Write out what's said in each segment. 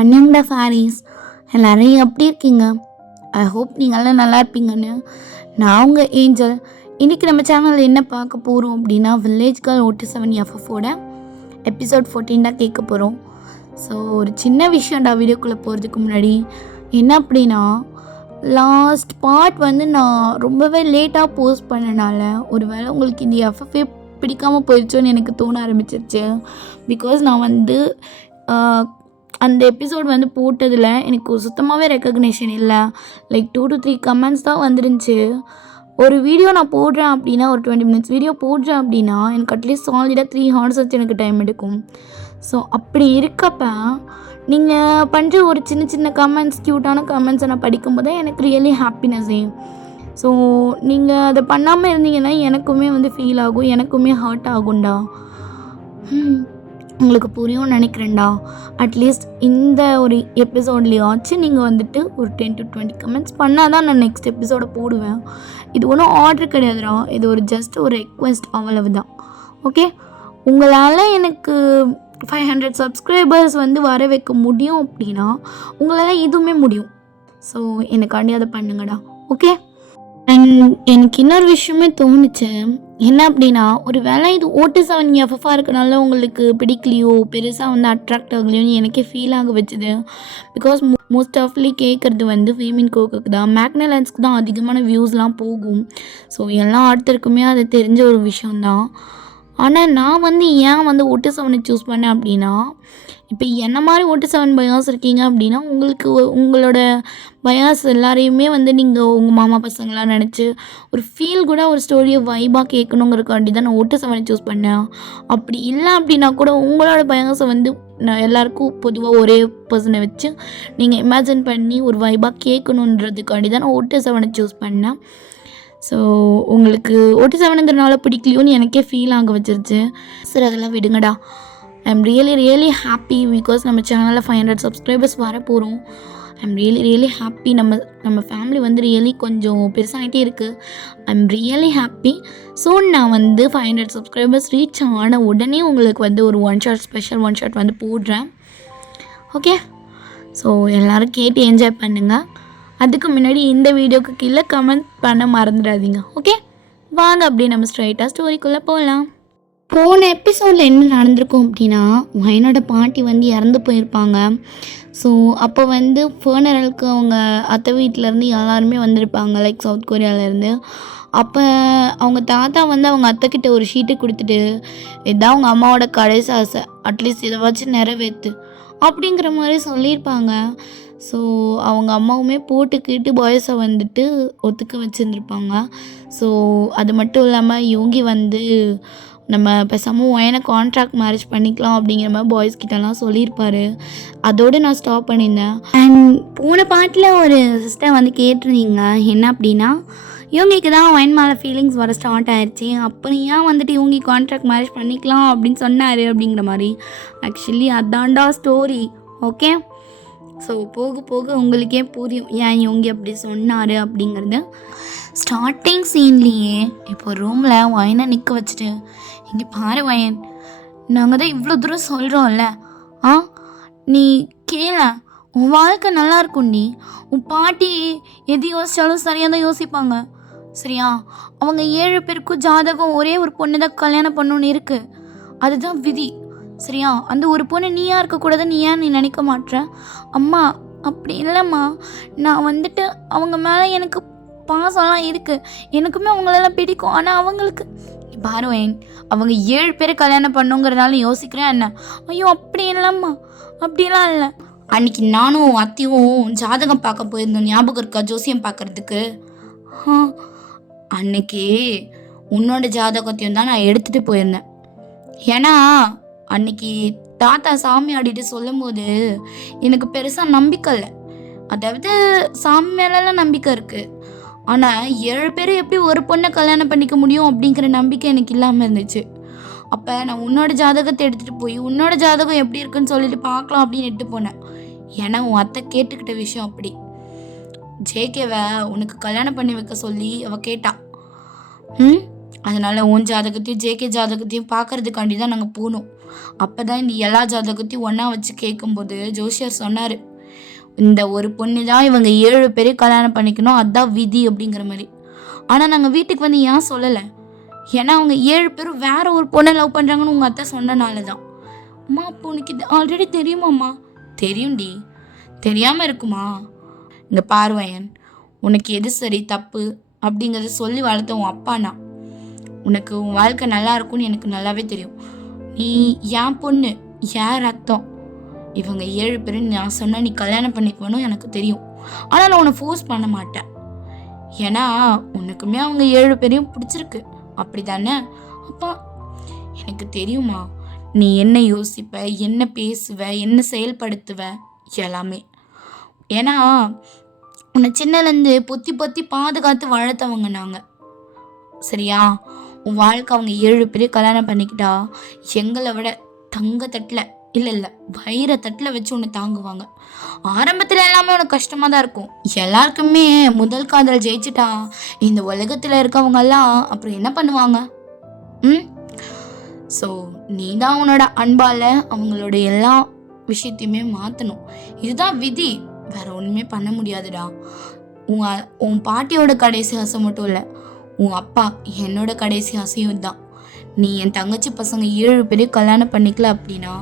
அன்னியம்டா ஃபேரிஸ் எல்லாரும் எப்படி இருக்கீங்க? ஐ ஹோப் நீங்கள்லாம் நல்லா இருப்பீங்கன்னு. நான் உங்கள் ஏஞ்சல். இன்றைக்கி நம்ம சேனலில் என்ன பார்க்க போகிறோம் அப்படின்னா, வில்லேஜ் கேர்ள் OT7 FFோட எபிசோட் 14 தான் கேட்க போகிறோம். ஸோ ஒரு சின்ன விஷயம்டா வீடியோக்குள்ளே போகிறதுக்கு முன்னாடி. என்ன அப்படின்னா, லாஸ்ட் பார்ட் நான் ரொம்பவே லேட்டாக போஸ்ட் பண்ணனால ஒரு வேளை உங்களுக்கு இந்த எஃப்எஃப்ஏ பிடிக்காமல் போயிடுச்சோன்னு எனக்கு தோண ஆரம்பிச்சிருச்சு. பிகாஸ் நான் அந்த எபிசோட் போட்டதில் எனக்கு சுத்தமாகவே ரெக்கக்னேஷன் இல்லை. லைக் 2 to 3 கமெண்ட்ஸ் தான் வந்துருந்துச்சு. ஒரு வீடியோ நான் போடுறேன் அப்படின்னா, ஒரு 20 minutes வீடியோ போடுறேன் அப்படின்னா எனக்கு அட்லீஸ்ட் சாலிடாக 3 hours வச்சு எனக்கு டைம் எடுக்கும். ஸோ அப்படி இருக்கப்போ நீங்கள் பண்ணுற ஒரு சின்ன சின்ன கமெண்ட்ஸ், க்யூட்டான கமெண்ட்ஸை நான் படிக்கும்போது எனக்கு ரியலி ஹாப்பினஸ்ஸே. ஸோ நீங்கள் அதை பண்ணாமல் இருந்தீங்கன்னா எனக்குமே ஃபீல் ஆகும், எனக்குமே ஹர்ட் ஆகும்டா. உங்களுக்கு புரியும்னு நினைக்கிறேன்டா. அட்லீஸ்ட் இந்த ஒரு எபிசோட்லேயாச்சும் நீங்கள் ஒரு 10 to 20 கமெண்ட்ஸ் பண்ணால் தான் நான் நெக்ஸ்ட் எபிசோடை போடுவேன். இது ஒன்றும் ஆர்டர் கிடையாதுடா, இது ஒரு ஜஸ்ட் ஒரு ரெக்வெஸ்ட், அவ்வளவு தான். ஓகே, உங்களால் எனக்கு 500 சப்ஸ்கிரைபர்ஸ் வர வைக்க முடியும் அப்படின்னா உங்களால் இதுவுமே முடியும். ஸோ எனக்காண்டி அதை பண்ணுங்கடா. ஓகே, அண்ட் எனக்கு இன்னொரு விஷயமே தோணுச்சு. என்ன அப்படின்னா, ஒரு வேளை இது OT7 FFஆ இருக்கனால உங்களுக்கு பிடிக்கலையோ, பெருசாக அட்ராக்ட் ஆகலையோன்னு எனக்கே ஃபீல் ஆக வச்சுது. பிகாஸ் மோஸ்ட் ஆஃப்லி கேட்குறது ஃபீமேல் கோக்குக்கு தான், மேக்னலன்ஸ்க்கு தான் அதிகமான வியூஸ்லாம் போகும். ஸோ எல்லா ஆர்த்தருக்குமே அது தெரிஞ்ச ஒரு விஷயந்தான். ஆனால் நான் ஏன் OT7 சூஸ் பண்ணேன் அப்படின்னா, இப்போ என்ன மாதிரி OT7 பயாஸ் இருக்கீங்க அப்படின்னா, உங்களுக்கு உங்களோட பயாஸ் எல்லாரையுமே நீங்கள் உங்கள் மாமா பசங்களாம் நினச்சி ஒரு ஃபீல் கூட ஒரு ஸ்டோரியை வைபாக கேட்கணுங்கிறக்காண்டி தான் நான் OT7 சூஸ் பண்ணேன். அப்படி இல்லை அப்படின்னா கூட உங்களோட பயாஸை நான் எல்லாருக்கும் பொதுவாக ஒரே பர்சனை வச்சு நீங்கள் இமேஜின் பண்ணி ஒரு வைபாக கேட்கணுன்றதுக்காண்டி தான் நான் OT7 சூஸ் பண்ணேன். ஸோ உங்களுக்கு OT7ங்கிறனால பிடிக்கலையோன்னு எனக்கே ஃபீல் ஆக வச்சிருச்சு. சரி, அதெல்லாம் விடுங்கடா. I am really happy because நம்ம சேனலில் 500 சப்ஸ்கிரைபர்ஸ் வர போகிறோம். I am really happy. நம்ம ஃபேமிலி ரியலி கொஞ்சம் பெருசாகிட்டே இருக்குது. I am really happy. So நான் 500 சப்ஸ்கிரைபர்ஸ் ரீச் ஆன உடனே உங்களுக்கு ஒரு ஸ்பெஷல் ஒன் ஷாட் போடுறேன். ஓகே, ஸோ எல்லோரும் கேட்டு என்ஜாய் பண்ணுங்கள். அதுக்கு முன்னாடி இந்த வீடியோக்கு கீழே கமெண்ட் பண்ண மறந்துடாதீங்க. ஓகே, வாங்க அப்படியே நம்ம ஸ்ட்ரைட்டாக ஸ்டோரிக்குள்ளே போகலாம். போன எபிசோடில் என்ன நடந்திருக்கும் அப்படின்னா, வயனோட பாட்டி இறந்து போயிருப்பாங்க. ஸோ அப்போ ஃபர்னரலுக்கு அவங்க அத்தை வீட்டிலேருந்து எல்லாருமே வந்திருப்பாங்க, லைக் சவுத் கொரியாவிலேருந்து. அப்போ அவங்க தாத்தா அவங்க அத்தைக்கிட்ட ஒரு ஷீட்டு கொடுத்துட்டு, இதுதான் அவங்க அம்மாவோட கடைசி ஆசை, அட்லீஸ்ட் இதை வச்சு நிறைவேற்று அப்படிங்கிற மாதிரி சொல்லியிருப்பாங்க. ஸோ அவங்க அம்மாவுமே போட்டுக்கிட்டு பாய்ஸை ஒத்துக்க வச்சுருந்துருப்பாங்க. ஸோ அது மட்டும் இல்லாமல் இவங்கி நம்ம பேசாமல் வயனை கான்ட்ராக்ட் மேரேஜ் பண்ணிக்கலாம் அப்படிங்கிற மாதிரி பாய்ஸ்கிட்டலாம் சொல்லியிருப்பாரு. அதோடு நான் ஸ்டாப் பண்ணியிருந்தேன். அண்ட் போன பாட்டில் ஒரு சிஸ்டர் கேட்டிருந்தீங்க, என்ன அப்படின்னா, இவங்களுக்கு தான் வயன் மேலே ஃபீலிங்ஸ் வர ஸ்டார்ட் ஆயிடுச்சு, அப்புறம் ஏன் இவங்க கான்ட்ராக்ட் மேரேஜ் பண்ணிக்கலாம் அப்படின்னு சொன்னார் அப்படிங்கிற மாதிரி. ஆக்சுவலி அதான்டா ஸ்டோரி. ஓகே, ஸோ போக போக உங்களுக்கே புரியும் ஏன் இவங்க அப்படி சொன்னார் அப்படிங்கிறது. ஸ்டார்டிங் சீன்லேயே இப்போ ரூமில் வயனை நிற்க வச்சுட்டு, இங்கே பாரு வயன், நாங்கள் தான் இவ்வளோ தூரம் சொல்கிறோம்ல, நீ கேள, உன் வாழ்க்கை நல்லா இருக்கும்டி. உன் பாட்டி எது யோசித்தாலும் சரியாக தான் யோசிப்பாங்க, சரியா? அவங்க 7 பேருக்கும் ஜாதகம் ஒரே ஒரு பொண்ணு தான் கல்யாணம் பண்ணணுன்னு இருக்குது, அதுதான் விதி, சரியா? அந்த ஒரு பொண்ணு நீயா இருக்கக்கூடாதுன்னு ஏன் நீ நினைக்க மாட்ற? அம்மா அப்படி இல்லைம்மா, நான் அவங்க மேலே எனக்கு பாசம்லாம் இருக்குது, எனக்குமே அவங்களெல்லாம் பிடிக்கும். ஆனால் அவங்களுக்கு பாருவேன், அவங்க 7 பேர் கல்யாணம் பண்ணுங்கிறனால யோசிக்கிறேன் என்ன? ஐயோ அப்படி இல்லைம்மா, அப்படிலாம் இல்லை. அன்றைக்கி நானும் அத்தையும் ஜாதகம் பார்க்க போயிருந்தோம், ஞாபகம் இருக்கா? ஜோசியம் பார்க்குறதுக்கு. அன்னைக்கு உன்னோட ஜாதகத்தையும் தான் நான் எடுத்துகிட்டு போயிருந்தேன். ஏன்னா அன்னைக்கு தாத்தா சாமி ஆடிட்டு சொல்லும் போது எனக்கு பெருசாக நம்பிக்கை இல்லை. அதாவது சாமி மேலெல்லாம் நம்பிக்கை இருக்குது, ஆனால் 7 பேர் எப்படி ஒரு பொண்ணை கல்யாணம் பண்ணிக்க முடியும் அப்படிங்கிற நம்பிக்கை எனக்கு இல்லாமல் இருந்துச்சு. அப்போ நான் உன்னோட ஜாதகத்தை எடுத்துகிட்டு போய் உன்னோட ஜாதகம் எப்படி இருக்குன்னு சொல்லிட்டு பார்க்கலாம் அப்படின்னு எடுத்து போனேன். ஏன்னா உன் அத்தை கேட்டுக்கிட்ட விஷயம் அப்படி. ஜேகேவை உனக்கு கல்யாணம் பண்ணி வைக்க சொல்லி அவள் கேட்டா. அதனால் உன் ஜாதகத்தையும் ஜேகே ஜாதகத்தையும் பார்க்கறதுக்காண்டி தான் நாங்கள் போனோம். அப்போ தான் இந்த எல்லா ஜாதகத்தையும் ஒன்றா வச்சு கேட்கும்போது ஜோசியர் சொன்னார், இந்த ஒரு பொண்ணு தான் இவங்க 7 பேரையும் கல்யாணம் பண்ணிக்கணும், அதுதான் விதி அப்படிங்கிற மாதிரி. ஆனால் நாங்கள் வீட்டுக்கு வந்து ஏன் சொல்லலை, ஏன்னா அவங்க 7 பேரும் வேற ஒரு பொண்ணை லவ் பண்ணுறாங்கன்னு உங்கள் அத்தை சொன்னனால தான். அம்மா அப்போ உனக்கு இது ஆல்ரெடி தெரியுமாம்மா? தெரியும்டி, தெரியாமல் இருக்குமா? இங்கே பார்வையன், உனக்கு எது சரி தப்பு அப்படிங்கிறத சொல்லி வளர்த்த உன் அப்பானா. உனக்கு உன் வாழ்க்கை நல்லா இருக்கும்னு எனக்கு நல்லாவே தெரியும். நீ என் பொண்ணு, என் ரத்தம். இவங்க 7 பேரும் நான் சொன்னால் நீ கல்யாணம் பண்ணிக்கணும் எனக்கு தெரியும். ஆனால் நான் உன்னை ஃபோர்ஸ் பண்ண மாட்டேன். ஏன்னா உனக்குமே அவங்க 7 பேரையும் பிடிச்சிருக்கு, அப்படி தானே? அப்பா எனக்கு தெரியுமா நீ என்ன யோசிப்ப, என்ன பேசுவ, என்ன செயல்படுத்துவ எல்லாமே. ஏன்னா உன்னை சின்னலேருந்து பொத்தி பொத்தி பாதுகாத்து வளர்த்தவங்க நாங்கள், சரியா? உன் வாழ்க்கை அவங்க 7 பேரையும் கல்யாணம் பண்ணிக்கிட்டா எங்களை விட தங்கத்தட்டில் இல்லை வைரத்தட்டில் வச்சு உன்னை தாங்குவாங்க. ஆரம்பத்தில் எல்லாமே உனக்கு கஷ்டமாக தான் இருக்கும். எல்லாருக்குமே முதல் காதல் ஜெயிச்சிட்டா இந்த உலகத்தில் இருக்கவங்கெல்லாம் அப்புறம் என்ன பண்ணுவாங்க? ஸோ நீ தான் உன்னோட அன்பால் அவங்களோட எல்லா விஷயத்தையுமே மாற்றணும். இதுதான் விதி, வேற ஒன்றுமே பண்ண முடியாதுடா. உன் பாட்டியோட கடைசி ஆசை மட்டும் இல்லை, உன் அப்பா என்னோட கடைசி ஆசையும் தான். நீ என் தங்கச்சி பசங்க 7 பேரையும் கல்யாணம் பண்ணிக்கல அப்படின்னா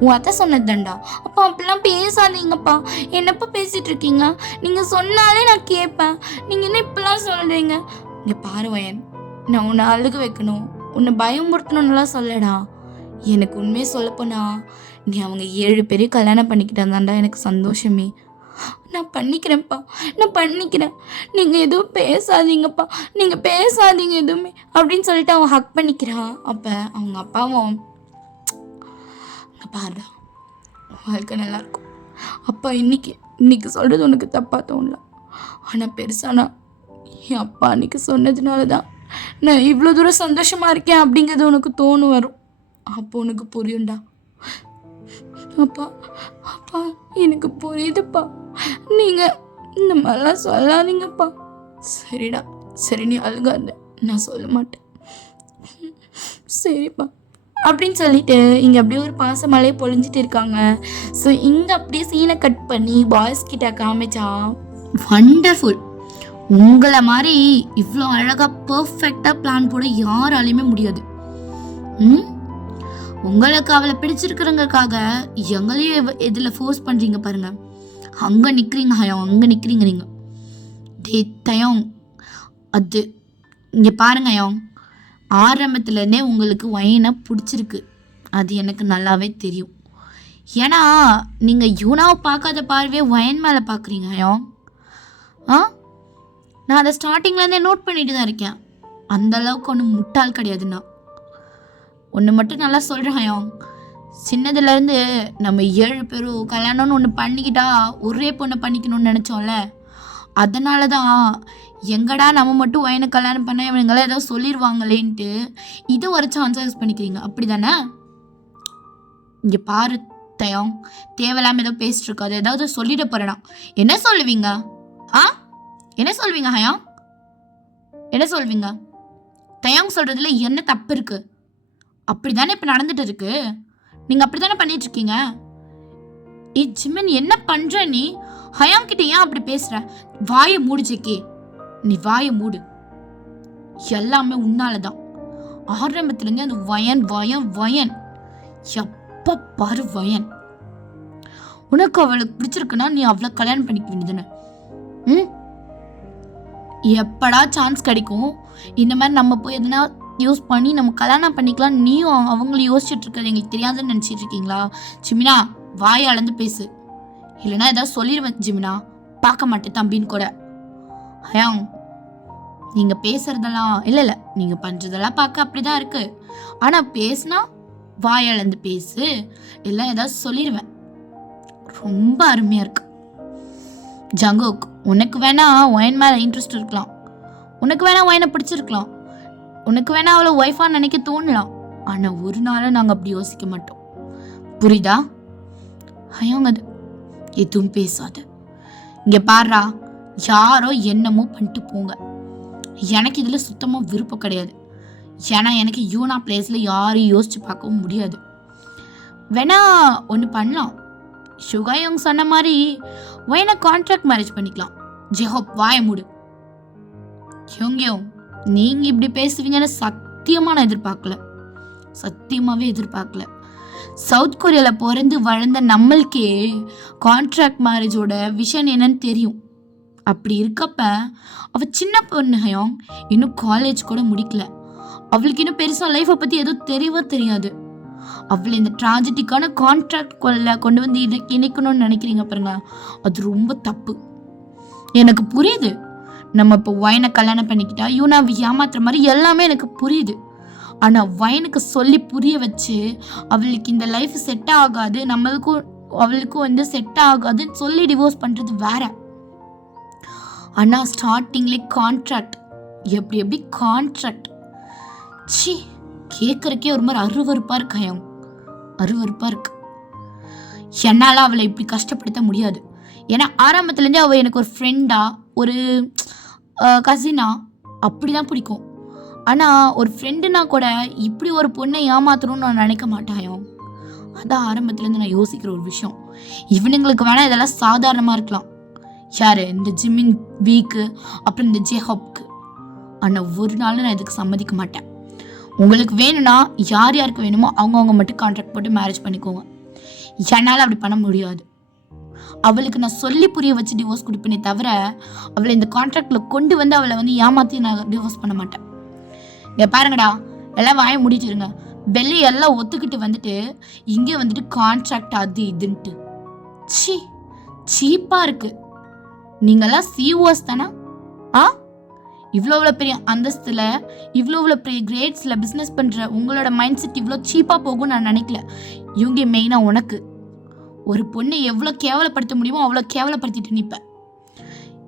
உன் அத்தை சொன்னது தான்டா. அப்பா அப்படிலாம் பேசாதீங்கப்பா, என்னப்பா பேசிகிட்டு இருக்கீங்க? நீங்கள் சொன்னாலே நான் கேட்பேன், நீங்கள் என்ன இப்படிலாம் சொல்கிறீங்க? இங்கே பார்வையன், நான் உன்னை அழுக வைக்கணும், உன்னை பயமுறுத்தணும்னுலாம் சொல்லடா. எனக்கு உண்மையை சொல்லப்போனா நீ அவங்க 7 பேரையும் கல்யாணம் பண்ணிக்கிட்டாந்தாண்டா எனக்கு சந்தோஷமே. நான் பண்ணிக்கிறேன்ப்பா, நான் பண்ணிக்கிறேன், நீங்கள் எதுவும் பேசாதீங்கப்பா, நீங்கள் பேசாதீங்க எதுவுமே அப்படின்னு சொல்லிட்டு அவன் ஹக் பண்ணிக்கிறான். அப்போ அவங்க அப்பாவும் பாருடா வாழ்க்கை நல்லாயிருக்கும் அப்பா, இன்னைக்கு சொல்கிறது உனக்கு தப்பாக தோணல, ஆனால் பெருசானா என் அப்பா அன்றைக்கி சொன்னதுனால தான் நான் இவ்வளோ தூரம் சந்தோஷமாக இருக்கேன் அப்படிங்கிறது உனக்கு தோணும் வரும். அப்போ உனக்கு புரியும்டா. அப்பா அப்பா எனக்கு புரியுதுப்பா, நீங்கள் இந்த மாதிரிலாம் சொல்லாதீங்கப்பா. சரிடா, சரி நீ அழுகாத, நான் சொல்ல மாட்டேன், சரிப்பா அப்படின்னு சொல்லிட்டு இங்கே அப்படியே ஒரு பாசமலையை பொழிஞ்சிட்டு இருக்காங்க. ஸோ இங்கே அப்படியே சீனை கட் பண்ணி பாய்ஸ் கிட்ட காமிச்சா வண்டர்ஃபுல். உங்களை மாதிரி இவ்வளோ அழகாக பர்ஃபெக்டாக பிளான் போட யாராலையுமே முடியாது. உங்களுக்கு அவளை பிடிச்சிருக்கிறவங்களுக்காக எங்களையும் இதில் ஃபோர்ஸ் பண்ணுறீங்க பாருங்க. அங்கே நிற்கிறீங்க ஹயோங், அங்கே நிற்கிறீங்க நீங்கள். தயோங் அது இங்கே பாருங்க ஹயோங், ஆரம்பத்துலேருந்தே உங்களுக்கு ஒயினை பிடிச்சிருக்கு, அது எனக்கு நல்லாவே தெரியும். ஏன்னா நீங்கள் யூனாவை பார்க்காத பார்வையே ஒயின் மேலே பார்க்குறீங்க ஹயோங். நான் அதை ஸ்டார்டிங்லேருந்தே நோட் பண்ணிட்டு தான் இருக்கேன். அந்தளவுக்கு ஒன்றும் முட்டாள் கிடையாதுண்ணா. ஒன்று மட்டும் நல்லா சொல்கிறேன் ஹயோங், சின்னதுலேருந்து நம்ம 7 பேரும் கல்யாணம்னு ஒன்று பண்ணிக்கிட்டா ஒரே பொண்ணை பண்ணிக்கணும்னு நினச்சோம்ல, அதனால தான் எங்கடா நம்ம மட்டும் ஒயினை கல்யாணம் பண்ண இவங்களாம் ஏதோ சொல்லிடுவாங்களேன்ட்டு இதை ஒரு சான்ஸாக யூஸ் பண்ணிக்கிறீங்க, அப்படி தானே? இங்கே பாரு தயோங், தேவையில்லாமல் ஏதோ பேசிட்டு இருக்காது, ஏதாவது சொல்லிட போகிறேனா? என்ன சொல்லுவீங்க? என்ன சொல்வீங்க ஹயோங்? என்ன சொல்வீங்க? தயோங் சொல்கிறதுல என்ன தப்பு இருக்குது? அப்படி தானே இப்போ நடந்துட்டு இருக்கு, நீங்கள் அப்படி தானே பண்ணிட்டு இருக்கீங்க. ஜிமின் என்ன பண்ணுற நீ? ஹயோங் கிட்ட ஏன் அப்படி பேசுகிற? வாயை மூடு ஜெக்கே, நீ வாயை மூடு. எல்லாமே உன்னால தான். ஆரம்பத்துலேருந்து அந்த வயன் வயன் வயன், எப்போ பாரு வயன். உனக்கு அவளுக்கு பிடிச்சிருக்குன்னா நீ அவளை கல்யாணம் பண்ணிக்க வேண்டியதுன்னு. எப்படா சான்ஸ் கிடைக்கும் இந்த மாதிரி நம்ம போய் எதுனா யூஸ் பண்ணி நம்ம கல்யாணம் பண்ணிக்கலாம், நீயும் அவங்களும் யோசிச்சுட்டு இருக்கிறது எங்களுக்கு தெரியாதுன்னு நினச்சிட்டு இருக்கீங்களா? ஜிமினா வாயை அளந்து பேசு, இல்லைனா ஏதாவது சொல்லிடுவேன் ஜிமினா, பார்க்க மாட்டேன் தம்பின்னு கூட. ஹயோங் நீங்கள் பேசுறதெல்லாம் இல்லை, நீங்கள் பண்ணுறதெல்லாம் பார்க்க அப்படி தான் இருக்கு, ஆனால் பேசுனா வாயை அளந்து பேசு, எல்லாம் ஏதாவது சொல்லிடுவேன். ரொம்ப அருமையாக இருக்கு ஜங்குக். உனக்கு வேணா ஒயின் மேலே இன்ட்ரெஸ்ட் இருக்கலாம், உனக்கு வேணா ஒயினை பிடிச்சிருக்கலாம், உனக்கு வேணா அவளை ஒய்ஃபாக நினைக்க தோணலாம், ஆனால் ஒரு நாளும் நாங்கள் அப்படி யோசிக்க மாட்டோம், புரியுதா? ஹயோங் அது எதுவும் பேசாத. இங்கே பாடுறா, யாரோ என்னமோ பண்ணிட்டு போங்க, எனக்கு இதில் சுத்தமாக விருப்பம் கிடையாது. ஏன்னா எனக்கு யூனா பிளேஸில் யாரையும் யோசிச்சு பார்க்கவும் முடியாது. வேணா ஒன்று பண்ணலாம். ஷுகாயோங் சொன்ன மாதிரி வைனா கான்ட்ராக்ட் மேரேஜ் பண்ணிக்கலாம். ஜெஹோப் வாய மூடு. யோங் நீங்க இப்படி பேசுவீங்கன்னு சத்தியமா நான் எதிர்பார்க்கல, சத்தியமாவே எதிர்பார்க்கல. சவுத் கொரியால பிறந்து வளர்ந்த நம்மளுக்கே கான்ட்ராக்ட் மேரேஜோட விஷயம் என்னன்னு தெரியும். அப்படி இருக்கப்ப அவ சின்ன பொண்ணு ஹயோங், இன்னும் காலேஜ் கூட முடிக்கல. அவளுக்கு இன்னும் பெருசா லைஃப்பை பத்தி எதுவும் தெரியவே தெரியாது. அவளை இந்த ட்ராஜடிக்கான கான்ட்ராக்ட் கொண்டு வந்து இணைக்கணும்னு நினைக்கிறீங்க பாருங்க, அது ரொம்ப தப்பு. எனக்கு புரியுது, நம்ம இப்போ வைனை கல்யாணம் பண்ணிக்கிட்டா யூனாவை ஏமாத்துற மாதிரி எல்லாமே எனக்கு புரியுது. ஆனால் வைனுக்கு சொல்லி புரிய வச்சு அவளுக்கு இந்த லைஃப் செட் ஆகாது, அவளுக்கும் வந்து செட் ஆகாதுன்னு சொல்லி டிவோர்ஸ் பண்ணுறது வேற. ஆனால் ஸ்டார்டிங்லேயே கான்ட்ராக்ட், எப்படி கான்ட்ராக்ட், சி கேட்குறக்கே ஒரு மாதிரி அருவருப்பாக இருக்கு. அருவருப்பாக இருக்கு. என்னால் அவளை இப்படி கஷ்டப்படுத்த முடியாது. ஏன்னா ஆரம்பத்துலேருந்தே அவள் எனக்கு ஒரு ஃப்ரெண்டா, ஒரு கசினா அப்படி தான் பிடிக்கும். ஆனால் ஒரு ஃப்ரெண்டுனா கூட இப்படி ஒரு பொண்ணை ஏமாத்தணும்னு நான் நினைக்க மாட்டாயோ. அதான் ஆரம்பத்துலேருந்து நான் யோசிக்கிற ஒரு விஷயம். இவனுங்களுக்கு வேணால் இதெல்லாம் சாதாரணமாக இருக்கலாம், யார் இந்த ஜிம்மின் வீக்கு அப்புறம் இந்த ஜேஹாப்க்கு. ஆனால் ஒரு நாள் நான் இதுக்கு சம்மதிக்க மாட்டேன். உங்களுக்கு வேணும்னா யார் யாருக்கு வேணுமோ அவங்கவுங்க மட்டும் கான்ட்ராக்ட் போட்டு மேரேஜ் பண்ணிக்கோங்க. என்னால் அப்படி பண்ண முடியாது. அவளுக்கு நான் சொல்லி புரிய வச்சு டிவோர்ஸ் கொடுப்பேனே தவிர அவளை இந்த கான்ட்ராக்டில் கொண்டு வந்து அவளை வந்து ஏமாற்றி நான் டிவோர்ஸ் பண்ண மாட்டேன். இங்கே பாருங்கடா, எல்லாம் வாய முடிச்சிருங்க. வெளியே எல்லாம் ஒத்துக்கிட்டு வந்துட்டு இங்கே வந்துட்டு கான்ட்ராக்ட் அது இதுன்ட்டு சீப்பாக இருக்கு. நீங்கள்லாம் சிஓஎஸ் தானே? இவ்வளோ பெரிய அந்தஸ்தில் இவ்வளோ பெரிய கிரேட்ஸில் பிஸ்னஸ் பண்ணுற உங்களோட மைண்ட் செட் இவ்வளோ சீப்பாக போகும்னு நான் நினைக்கல. இவங்க மெயினாக உனக்கு ஒரு பொண்ணை எவ்வளோ கேவலப்படுத்த முடியுமோ அவ்வளோ கேவலப்படுத்திட்டு நிற்ப.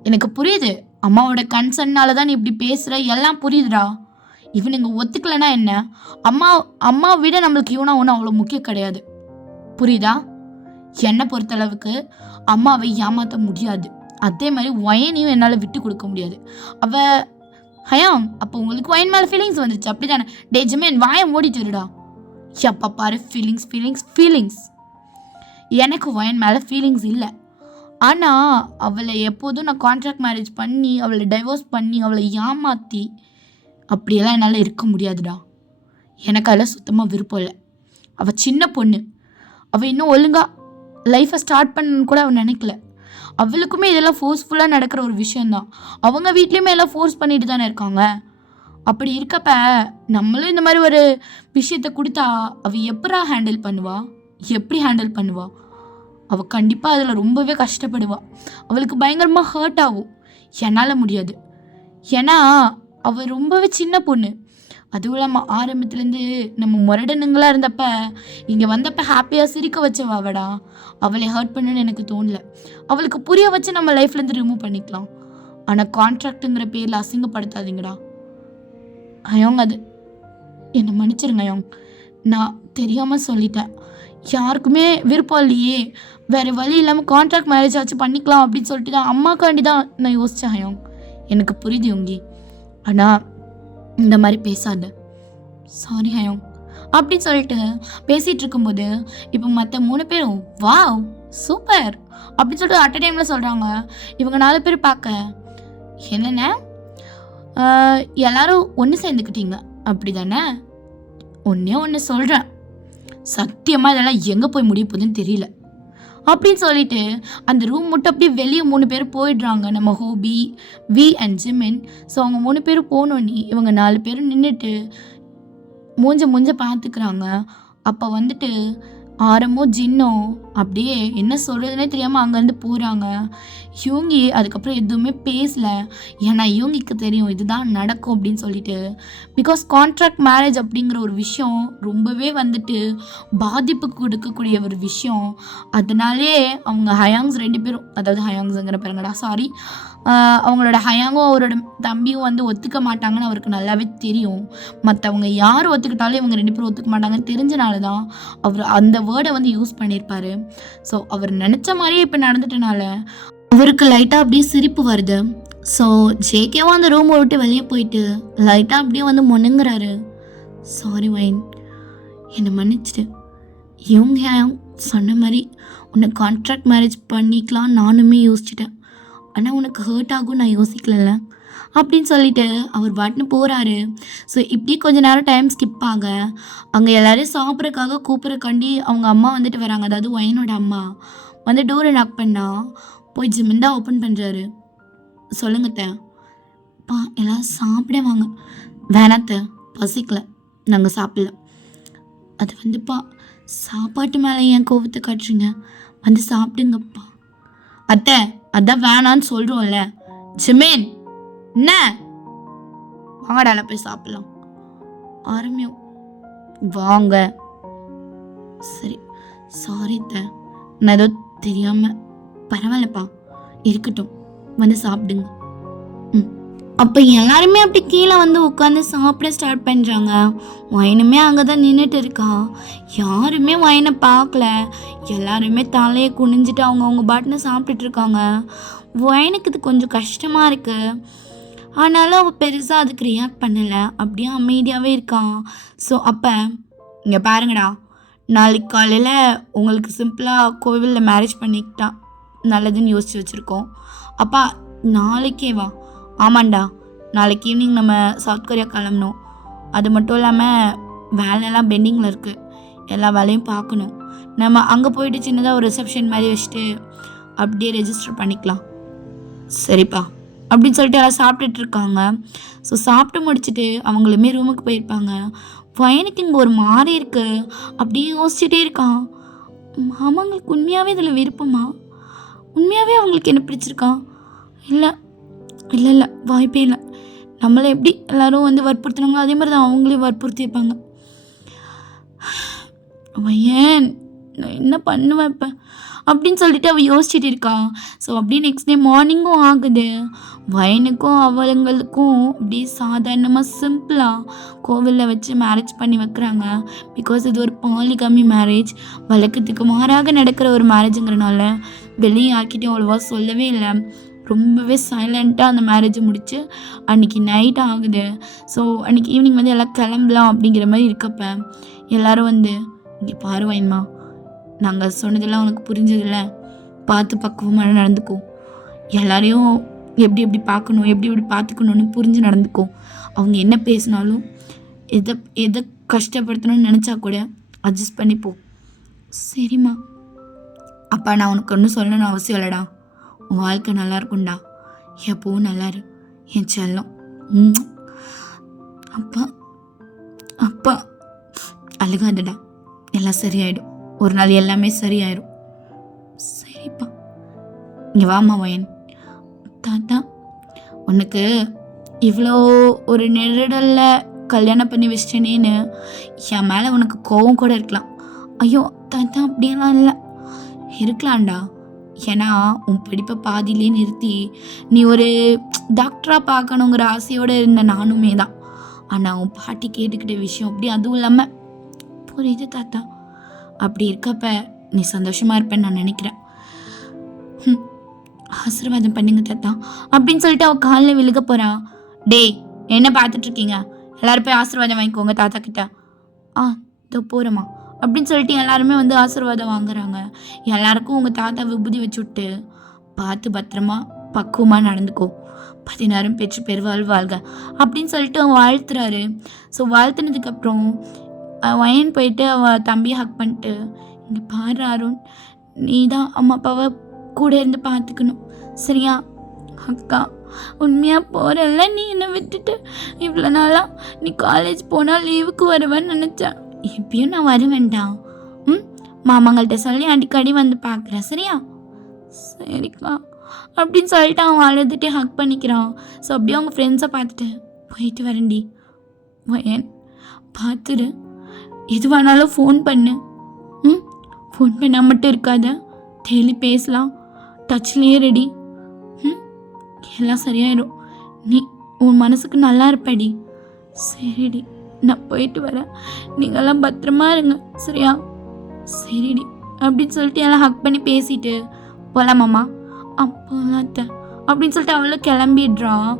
எனக்கு புரியுது, அம்மாவோட கன்சர்னால தான் நீ இப்படி பேசுகிற, எல்லாம் புரியுதுடா. இவனுங்க ஒத்துக்கலைன்னா என்ன, அம்மா விட நம்மளுக்கு இவனா ஒன்றும் அவ்வளோ முக்கியம் கிடையாது, புரியுதா? என்னை பொறுத்தளவுக்கு அம்மாவை ஏமாற்ற முடியாது. அதே மாதிரி வயனையும் என்னால் விட்டு கொடுக்க முடியாது. ஹயாங், அப்போ உங்களுக்கு வயன் மேலே ஃபீலிங்ஸ் வந்துச்சு அப்படி தானே? டே ஜிமேன் வாயை மூடிட்டுருடா. எப்போ பாரு ஃபீலிங்ஸ். எனக்கு வயன் மேலே ஃபீலிங்ஸ் இல்லை. ஆனால் அவளை எப்போதும் நான் கான்ட்ராக்ட் மேரேஜ் பண்ணி அவளை டைவோர்ஸ் பண்ணி அவளை ஏமாற்றி அப்படியெல்லாம் என்னால் இருக்க முடியாதுடா. எனக்கு அதில் சுத்தமாக விருப்பம் இல்லை. அவள் சின்ன பொண்ணு, அவள் இன்னும் ஒழுங்காக லைஃப்பை ஸ்டார்ட் பண்ணணுன்னு கூட அவள் நினைக்கல. அவளுக்குமே இதெல்லாம் ஃபோர்ஸ்ஃபுல்லாக நடக்கிற ஒரு விஷயந்தான். அவங்க வீட்லேயுமே எல்லாம் ஃபோர்ஸ் பண்ணிட்டு தானே இருக்காங்க. அப்படி இருக்கப்ப நம்மளும் இந்த மாதிரி ஒரு விஷயத்த கொடுத்தா அவள் எப்படி ஹேண்டில் பண்ணுவா? அவள் கண்டிப்பாக அதில் ரொம்பவே கஷ்டப்படுவா. அவளுக்கு பயங்கரமாக ஹர்ட் ஆகும். என்னால் முடியாது. ஏன்னா அவள் ரொம்பவே சின்ன பொண்ணு. அதுவும் இல்லாமல் ஆரம்பத்துலேருந்து நம்ம முரடனுங்களாக இருந்தப்ப இங்கே வந்தப்போ ஹாப்பியாக சிரிக்க வச்சவாடா. அவளை ஹர்ட் பண்ணுன்னு எனக்கு தோணல. அவளுக்கு புரிய வச்சு நம்ம லைஃப்லேருந்து ரிமூவ் பண்ணிக்கலாம். ஆனால் கான்ட்ராக்டுங்கிற பேரில் அசிங்கப்படுத்தாதீங்கடா. அயோங், அது என்னை மன்னிச்சிருங்க அயோங், நான் தெரியாமல் சொல்லிட்டேன். யாருக்குமே விருப்பம் இல்லையே, வேறு வழி இல்லாமல் கான்ட்ராக்ட் மேரேஜ் ஆச்சு பண்ணிக்கலாம் அப்படின்னு சொல்லிட்டு தான் அம்மாக்காண்டி தான் நான் யோசித்தேன் அயோங். எனக்கு புரியுது யோங்கி, ஆனால் இந்த மாதிரி பேசாத. சாரி ஹயோங் அப்படின்னு சொல்லிட்டு பேசிகிட்டு இருக்கும்போது இப்போ மற்ற 3 பேரும் வாவ் சூப்பர் அப்படின்னு சொல்லிட்டு அட் அ டைமில் சொல்கிறாங்க. இவங்க 4 பேர் பார்க்க என்னென்ன எல்லாரும் ஒன்று சேர்ந்துக்கிட்டீங்க அப்படி தானே? ஒன்று சொல்கிறேன், சத்தியமாக இதெல்லாம் எங்கே போய் முடிய போகுதுன்னு தெரியல அப்படின்னு சொல்லிட்டு அந்த ரூம் மட்டும் அப்படியே வெளியே 3 பேர் போயிடுறாங்க. நம்ம ஹோபி, வி அண்ட் ஜிமின். ஸோ அவங்க 3 பேரும் போனோன்னே இவங்க 4 பேரும் நின்றுட்டு மூஞ்ச பார்த்துக்கிறாங்க. அப்போ வந்துட்டு ஆரம்போ ஜின்னோ அப்படியே என்ன சொல்கிறதுனே தெரியாமல் அங்கேருந்து போகிறாங்க. யூங்கி அதுக்கப்புறம் எதுவுமே பேசலை. ஏன்னா யூங்கிக்கு தெரியும் இதுதான் நடக்கும் அப்படின்னு சொல்லிட்டு. பிகாஸ் கான்ட்ராக்ட் மேரேஜ் அப்படிங்கிற ஒரு விஷயம் ரொம்பவே வந்துட்டு பாதிப்பு கொடுக்கக்கூடிய ஒரு விஷயம். அதனாலே அவங்க ஹயாங்ஸ் 2 பேரும், அதாவது ஹயாங்ஸுங்கிற பாருங்கடா சாரி, அவங்களோட ஹயாங்கும் அவரோட தம்பியும் வந்து ஒத்துக்க மாட்டாங்கன்னு அவருக்கு நல்லாவே தெரியும். மற்றவங்க யார் ஒத்துக்கிட்டாலும் இவங்க 2 பேரும் ஒத்துக்க மாட்டாங்கன்னு தெரிஞ்சனால தான் அவர் அந்த வேர்டை வந்து யூஸ் பண்ணியிருப்பார். ஸோ அவர் நினச்ச மாதிரியே இப்போ நடந்துட்டனால அவருக்கு லைட்டாக அப்படியே சிரிப்பு வருது. ஸோ ஜேகேவும் அந்த ரூமை விட்டு வெளியே போயிட்டு லைட்டாக அப்படியே வந்து முணுங்குறாரு. சாரி வைன், என்னை மன்னிச்சிட்டு, இவங்க சொன்ன மாதிரி உன்னை கான்ட்ராக்ட் மேரேஜ் பண்ணிக்கலாம் நானுமே யோசிச்சிட்டேன். ஆனால் உனக்கு ஹர்ட் ஆகும் நான் யோசிக்கலல்ல அப்படின்னு சொல்லிட்டு அவர் பாட்டுன்னு போகிறாரு. ஸோ இப்படி கொஞ்ச நேரம் டைம் ஸ்கிப் ஆக அங்கே எல்லோரையும் சாப்பிட்றதுக்காக கூப்பிட்றக்காண்டி அவங்க அம்மா வந்துட்டு வராங்க. அதாவது ஒயனோட அம்மா வந்து டோரை நாக் பண்ணா போய் ஜிமின் தான் ஓப்பன் பண்ணுறாரு. சொல்லுங்கத்த பா எல்லாம் சாப்பிட வாங்க. வேணாத்த பசிக்கல நாங்கள் சாப்பிடல. அது வந்துப்பா சாப்பாட்டு மேலே ஏன் கோபத்தை காட்டுறீங்க, வந்து சாப்பிடுங்கப்பா. அத்தை அதான் வேணான்னு சொல்கிறோம்ல. ஜிமேன் என்ன வாங்கடால போய் சாப்பிடலாம். ஆரம்பியும் வாங்க. சரி சாரி த நான் ஏதோ தெரியாமல். பரவாயில்லப்பா இருக்கட்டும் வந்து சாப்பிடுங்க. அப்போ எல்லாருமே அப்படி கீழே வந்து உட்காந்து சாப்பிட ஸ்டார்ட் பண்ணுறாங்க. ஒயனுமே அங்கே தான் நின்றுட்டு இருக்கான். யாருமே ஒயனை பார்க்கல. எல்லாருமே தலையை குனிஞ்சிட்டு அவங்கவுங்க பாட்டுன்னு சாப்பிட்டுட்டு இருக்காங்க. ஒயனுக்கு இது கொஞ்சம் கஷ்டமாக இருக்குது. ஆனாலும் அவள் பெருசாக அதுக்கு ரியாக்ட் பண்ணலை. அப்படியே அமைதியாகவே இருக்கான். ஸோ அப்போ இங்கே பாருங்கடா, நாளைக்கு காலையில் உங்களுக்கு சிம்பிளாக கோவிலில் மேரேஜ் பண்ணிக்கிட்டா நல்லதுன்னு யோசித்து வச்சுருக்கோம். அப்பா நாளைக்கே வா. ஆமாண்டா நாளைக்கு ஈவினிங் நம்ம சவுத் கொரியா கிளம்பணும். அது மட்டும் இல்லாமல் வேலையெல்லாம் பெண்டிங்கில் இருக்குது. எல்லா வேலையும் பார்க்கணும். நம்ம அங்கே போயிட்டு சின்னதாக ஒரு ரிசப்ஷன் மாதிரி வச்சுட்டு அப்படியே ரெஜிஸ்டர் பண்ணிக்கலாம். சரிப்பா அப்படின்னு சொல்லிட்டு எல்லாம் சாப்பிட்டுட்டு இருக்காங்க. ஸோ சாப்பிட்டு முடிச்சுட்டு அவங்களுமே ரூமுக்கு போயிருப்பாங்க. பையனுக்கு இங்கே ஒரு மாதிரி இருக்குது. அப்படியே யோசிச்சுட்டே இருக்கான். மாமாங்களுக்கு உண்மையாகவே இதில் விருப்பமா? உண்மையாகவே அவங்களுக்கு என்ன பிடிச்சிருக்கா? இல்லை இல்லை இல்லை வாய்ப்பே இல்லை. நம்மளை எப்படி எல்லோரும் வந்து வற்புறுத்தினாங்களோ அதே மாதிரி தான் அவங்களையும் வற்புறுத்தியிருப்பாங்க. ஏன் நான் என்ன பண்ணுவேன் இப்போ அப்படின்னு சொல்லிட்டு அவள் யோசிச்சுட்டு இருக்கா. ஸோ அப்படியே நெக்ஸ்ட் டே மார்னிங்கும் ஆகுது. வயனுக்கும் அவங்களுக்கும் அப்படியே சாதாரணமாக சிம்பிளாக கோவிலில் வச்சு மேரேஜ் பண்ணி வைக்கிறாங்க. பிகாஸ் இது ஒரு பாலிகமி மேரேஜ், வழக்கத்துக்கு மாறாக நடக்கிற ஒரு மேரேஜுங்கிறனால வெளியே ஆக்கிட்டே அவ்வளோவா சொல்லவே இல்லை. ரொம்பவே சைலண்ட்டாக அந்த மேரேஜை முடித்து அன்றைக்கி நைட் ஆகுது. ஸோ அன்றைக்கி ஈவினிங் வந்து எல்லாம் கிளம்பலாம் அப்படிங்கிற மாதிரி இருக்கப்ப எல்லோரும் வந்து இங்கே பாருவாயின்மா, நாங்கள் சொன்னதெல்லாம் உனக்கு புரிஞ்சதில்ல, பார்த்து பக்குவமாக நடந்துக்கும். எல்லாரையும் எப்படி எப்படி பார்க்கணும், எப்படி எப்படி பார்த்துக்கணுன்னு புரிஞ்சு நடந்துக்கும். அவங்க என்ன பேசினாலும் எதை கஷ்டப்படுத்தணும்னு நினச்சா கூட அட்ஜஸ்ட் பண்ணிப்போ. சரிம்மா. அப்பா நான் உனக்கு ஒன்றும் சொல்லணும்னு அவசியம் இல்லைடா. உன் வாழ்க்கை நல்லா இருக்கும்டா. எப்போவும் நல்லாரு என் செல்லம். அப்பா அப்பா அழுகாதடா, எல்லாம் சரியாயிடும். ஒரு நாள் எல்லாமே சரியாயிடும். சரிப்பா. இங்கே வாமா வயன். தாத்தா உனக்கு இவ்வளோ ஒரு நெருடலில் கல்யாணம் பண்ணி வச்சிட்டேனேன்னு என் மேலே உனக்கு கோவம் கூட இருக்கலாம். ஐயோ தாத்தா அப்படியெல்லாம் இல்லை. இருக்கலாம்டா. ஏன்னா உன் படிப்பை பாதியிலே நிறுத்தி நீ ஒரு டாக்டராக பார்க்கணுங்கிற ஆசையோடு இருந்த நானுமே தான். ஆனால் உன் பாட்டி கேட்டுக்கிட்ட விஷயம் அப்படி. அதுவும் இல்லாமல் புரியுது தாத்தா. அப்படி இருக்கப்ப நீ சந்தோஷமாக இருப்பேன்னு நான் நினைக்கிறேன். ஆசீர்வாதம் பண்ணுங்க தாத்தா அப்படின்னு சொல்லிட்டு அவள் காலில் விழுக போகிறான். டேய் என்ன பார்த்துட்ருக்கீங்க, எல்லோரும் போய் ஆசீர்வாதம் வாங்கிக்கோங்க தாத்தா கிட்ட. இதோ போகிறோமா அப்படின்னு சொல்லிட்டு எல்லாருமே வந்து ஆசீர்வாதம் வாங்குறாங்க. எல்லாருக்கும் உங்கள் தாத்தா விபூதி வச்சு விட்டு பார்த்து பத்திரமா பக்குவமாக நடந்துக்கோ, 16 பெற்று பெருவாள் வாழ்க அப்படின்னு சொல்லிட்டு அவன் வாழ்த்துறாரு. ஸோ வாழ்த்துனதுக்கப்புறம் வயன் போயிட்டு அவள் தம்பியை ஹக் பண்ணிட்டு, இங்கே பாரு அருண், நீ தான் அம்மா அப்பாவை கூட இருந்து பார்த்துக்கணும் சரியா? அக்கா உண்மையாக போகிறல்ல, நீ என்னை விட்டுட்டு இவ்வளோ நாளாக நீ காலேஜ் போனால் லீவுக்கு வருவேன்னு நினச்சேன். எப்பயும் நான் வருவேன்டா. மாமாங்கள்கிட்ட சொல்லி அடிக்கடி வந்து பார்க்குறேன் சரியா? சரிக்கா அப்படின்னு சொல்லிட்டு அவன் அழுதுகிட்டே ஹக் பண்ணிக்கிறான். ஸோ அப்படியே அவங்க ஃப்ரெண்ட்ஸை பார்த்துட்டு போயிட்டு வரேன்டி. வயன் பார்த்துரு, எதுவானாலும் ஃபோன் பண்ணு. ஃபோன் பண்ணால் மட்டும் இருக்காத, டெய்லி பேசலாம், டச்லேயே ரெடி. எல்லாம் சரியாயிடும். நீ உன் மனசுக்கு நல்லா இருப்படி. சரிடி நான் போயிட்டு வரேன், நீங்கள்லாம் பத்திரமா இருங்க சரியா? சரிடி அப்படின்னு சொல்லிட்டு எல்லாம் ஹக் பண்ணி பேசிட்டு போகலாமாம்மா? அப்போலாத்த அப்படின்னு சொல்லிட்டு அவளும் கிளம்பிடுறான்.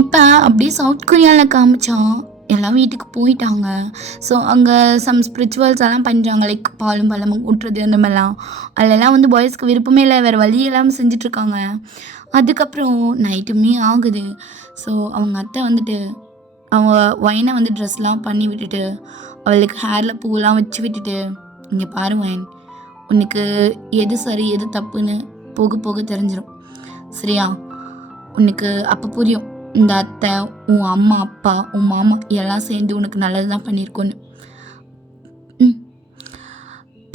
இப்போ அப்படியே சவுத் கொரியாவில் காமிச்சான். எல்லாம் வீட்டுக்கு போயிட்டாங்க. ஸோ அங்கே சம் ஸ்பிரிச்சுவல்ஸ் எல்லாம் பண்ணுறாங்க, லைக் பாலும் பழமும் ஊட்டுறது அந்த மாதிரிலாம். அதெல்லாம் வந்து பாய்ஸ்க்கு விருப்பமே இல்லை, வேறு வழி இல்லாமல் செஞ்சிட்ருக்காங்க. அதுக்கப்புறம் நைட்டுமே ஆகுது. ஸோ அவங்க அத்தை வந்துட்டு அவங்க ஒயினை வந்து ட்ரெஸ்லாம் பண்ணி விட்டுட்டு அவளுக்கு ஹேரில் பூவெலாம் வச்சு விட்டுட்டு, இங்கே பாரு ஒயின், உனக்கு எது சரி எது தப்புன்னு போக போக தெரிஞ்சிடும், சரியா? உனக்கு அப்போ புரியும் இந்த அத்தை, உன் அம்மா அப்பா, உன் மாமா எல்லாம் சேர்ந்து உனக்கு நல்லது தான் பண்ணியிருக்கோன்னு.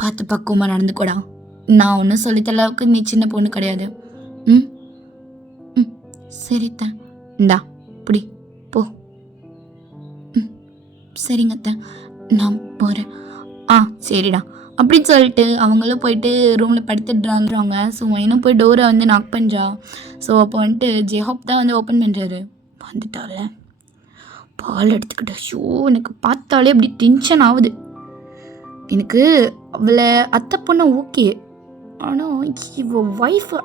பார்த்து பக்குவமாக நடந்துக்கூடா. நான் ஒன்றும் சொல்லித்த அளவுக்கு நீ சின்ன பொண்ணு கிடையாது. ம் ம் சரித்த, இந்தா புடி போ. சரிங்க அத்தை, நான் போகிறேன். சரிடா அப்படின்னு சொல்லிட்டு அவங்களும் போயிட்டு ரூமில் படுத்துடுறாங்க. ஸோ இன்னும் போய் டோரை வந்து நாக் பண்ணுறா. ஸோ அப்போ வந்துட்டு ஜெஹோப் தான் வந்து ஓப்பன் பண்ணுறாரு. வந்துட்டால பால் எடுத்துக்கிட்ட. ஷோ எனக்கு பார்த்தாலே அப்படி டென்ஷன் ஆகுது. எனக்கு அவளை அத்தை பொண்ணை ஓகே, ஆனால் இவ ஒய்ஃபு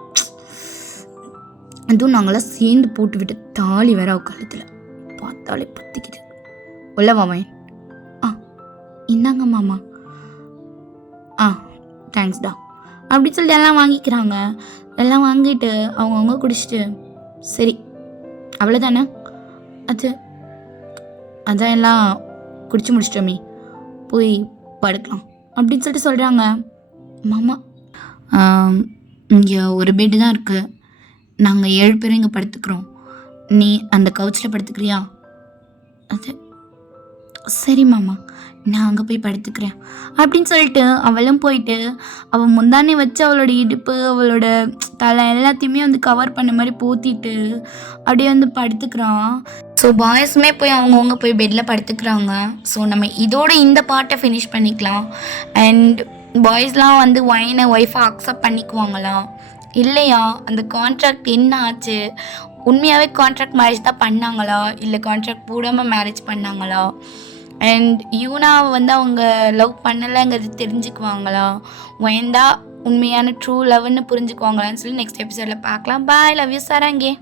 அதுவும் நாங்களாம் சேர்ந்து போட்டு விட்டு தாலி வேற அவ கழுத்தில் பார்த்தாலே பற்றிக்குது. உள்ளவா மைன்? இந்தாங்க மாமா. தேங்க்ஸ்டா அப்படி சொல்லிட்டு எல்லாம் வாங்கிக்கிறாங்க. எல்லாம் வாங்கிட்டு அவங்கவுங்க குடிச்சிட்டு, சரி அவ்வளோதானே, அதான் எல்லாம் குடிச்சு முடிச்சிட்டோமே, போய் படுக்கலாம் அப்படின்னு சொல்லிட்டு சொல்கிறாங்க. மாமா இங்கே ஒரு பெட்டு தான் இருக்குது, நாங்கள் 7 பேரும் இங்கே படுத்துக்கிறோம், நீ அந்த கவுச்சில் படுத்துக்கிறியா? சரி மாமா, நான் அங்கே போய் படுத்துக்கிறேன் அப்படின்னு சொல்லிட்டு அவளும் போயிட்டு அவள் முந்தானி வச்சு அவளோட இடுப்பு அவளோட தலை எல்லாத்தையுமே வந்து கவர் பண்ண மாதிரி போத்திட்டு அப்படியே வந்து படுத்துக்கிறான். ஸோ பாய்ஸுமே போய் அவங்கவுங்க போய் பெட்டில் படுத்துக்கிறாங்க. ஸோ நம்ம இதோட இந்த பார்ட்டை ஃபினிஷ் பண்ணிக்கலாம். அண்ட் பாய்ஸ்லாம் வந்து ஒய்ஃபை அக்செப்ட் பண்ணிக்குவாங்களா இல்லையா, அந்த கான்ட்ராக்ட் என்ன ஆச்சு, உண்மையாகவே கான்ட்ராக்ட் மேரேஜ் தான் பண்ணாங்களா இல்லை கான்ட்ராக்ட் போடாமல் மேரேஜ் பண்ணாங்களா, அண்ட் யூனாவை வந்து அவங்க லவ் பண்ணலைங்கிறது தெரிஞ்சுக்குவாங்களா, ஒயந்தா உண்மையான ட்ரூ லவ்னு புரிஞ்சுக்குவாங்களான்னு சொல்லி நெக்ஸ்ட் எபிசோடில் பார்க்கலாம். பாய், லவ் யூ சாராங்கே.